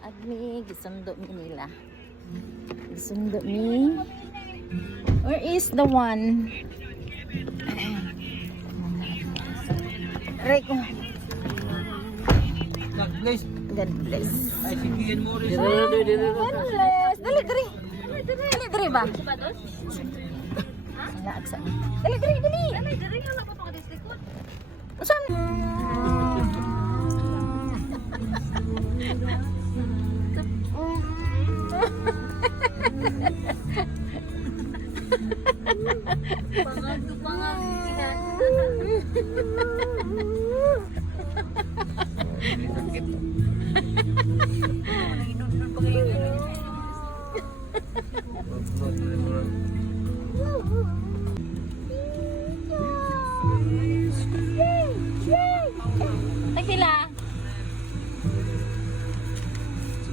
Laag mi, gisundo mi nila. Gisundo mi. Where is the one? Aray ko. God bless. God bless. Ay, sigiyan mo rin. God bless. Dali, dali. Dali, dali ba? Laag sa. Dali, dali, dali. Dali, dali. Wala pa pa kadistikot. Usan? Nagpila?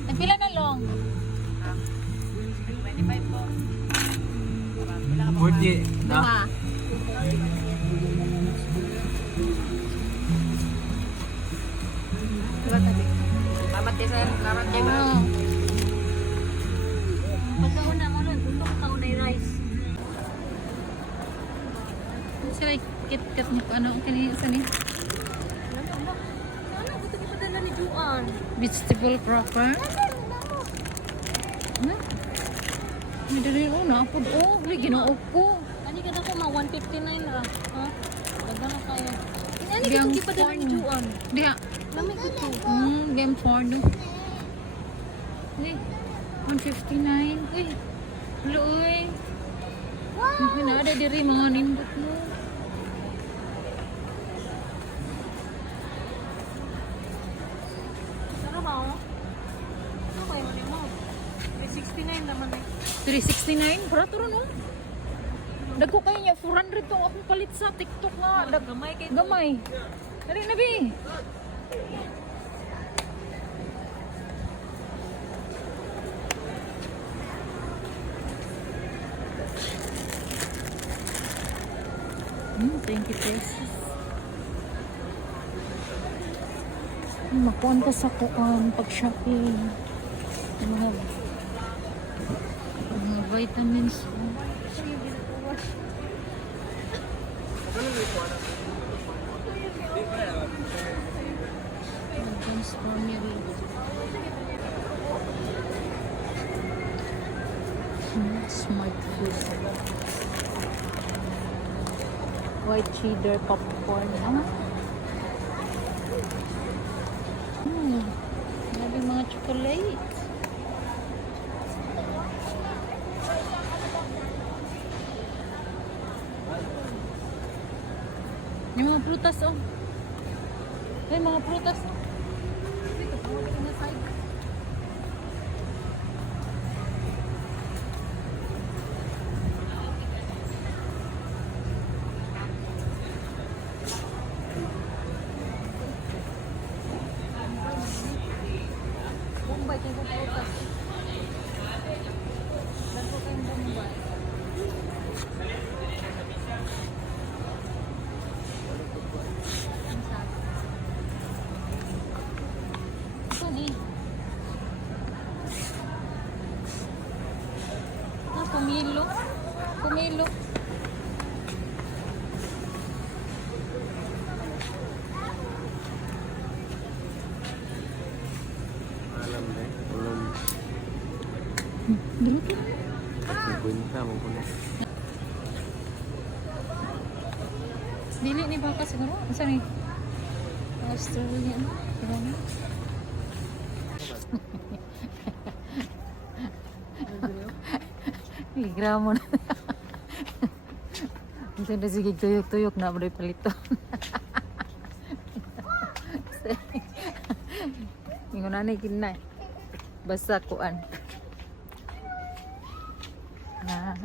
Nagpila na long? 25 po. 40 na. Lima. Salamat kayo sir. Salamat kayo ma'am. Pagkauna mo nun, tutok kauna yung rice. Sila kit-kat ni ano kini sa ni Ano? Gusto niyo padala ni Juan? vegetable proper. Na? May dali na apod ginoo ko. Ani ka na ko ma 159 ra. Ha? Ganda na kayo. Ani ka Yang di padala ni Juan? Diha. Lami ko to. Game 4 do. Ni 159. Uy. Luoy. Wow. Na ada diri mga nindot mo. Sarap ba oh? Ano kayo mo? 369 naman eh. 369 para turo no. Dagko kayo niya 400 tong akong palit sa TikTok nga. Gamay kay Gamay. Dali na bi. $20. Makuan ka sa kuan pag shopping. Mga vitamins. Advanced formula. Smart food. White cheddar popcorn. Grabe mga chocolate. Yung mga prutas oh. Ay, mga prutas. Bombay kay prutas. Dako kay bombay. Kumilo. Kumilo. Alam na eh. Ulong. Dito. Nagbunta mo ko na. Dili ni baka siguro. Asa ni? Australian. Grabe. Gramo na. Ito na sige tuyok-tuyok na mo palito. Ingon na ni kinay. Basta kuan.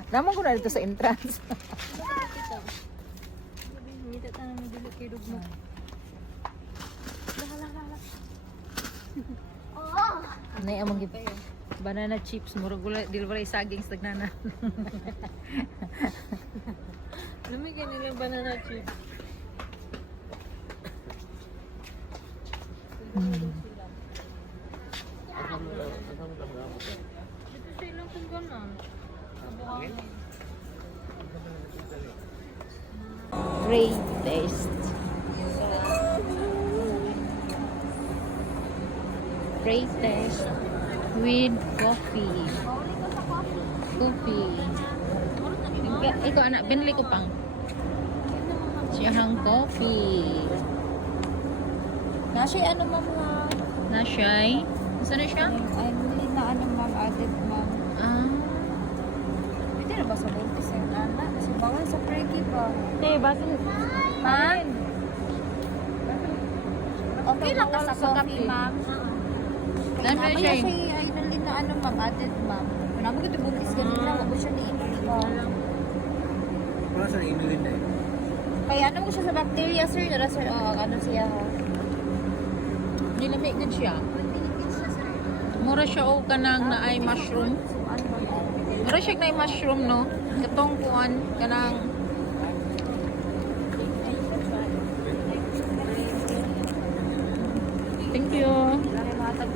Namon ko na dito sa entrance. Hindi ta na dili kay dugmo. Nay among gid. Banana chips murag wala dili wala saging sa tagnana. Lami kay nilang banana chips. Great taste. Great taste with coffee. Coffee. Ikaw anak, binili ko pang. Siyahang coffee. Nasi ano ma'am na? Na siya. Saan na siya? Ay, hindi na ano ma'am, added ma'am. Ah. Pwede na ba sa buntis yung nana? Kasi bawal sa preggy ba? Hindi, basta. Ma'am? Okay lang ka sa coffee ma'am? Ano Kaya siya? siya ay nalin na ano ma'am, added ma'am. Kung naman ko buntis ganun lang, wag ko siya ni-init ba? Wala sa inuwin na eh. Kaya ano ko siya sa bacteria sir, nara sir, ano siya ha? Nilamig din siya. Mura siya o kanang na ay mushroom. Mura siya na ay mushroom, no? Katong kuan, kanang thank you. Wala kay matag